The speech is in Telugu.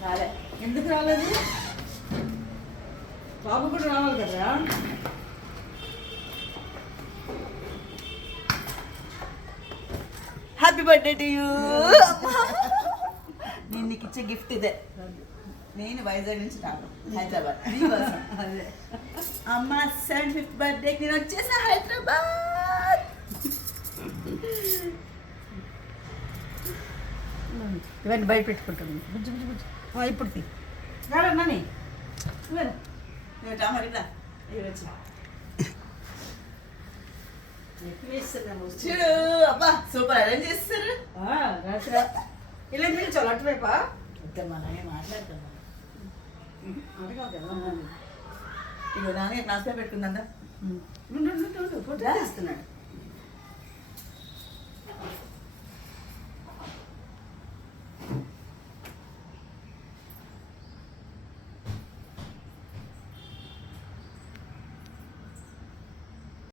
రాలే ఎందుకు రాలేదు? బాబు కూడా రావాలి కదా? హ్యాపీ బర్త్డే టు యూ నేను నీకు ఇచ్చే గిఫ్ట్ ఇదే. నేను వైజాగ్ నుంచి రాను. హైదరాబాద్. అదే. అమ్మ సెవెన్ ఫిఫ్త్ బర్త్డేకి నేను వచ్చేసా హైదరాబాద్. ఇవన్నీ బయట పెట్టుకుంటాను ఇప్పుడు తీ. రాడా నాని ఇవ్వరా. చూడు అబ్బా సూపర్ అరేంజ్ చేస్తారు. ఇలా నిల్చోవాలి అటువైపా? కదా ఇగో నాన్న క్లాస్ పై పెట్టుకుందా. ఫోటో తీస్తున్నాడు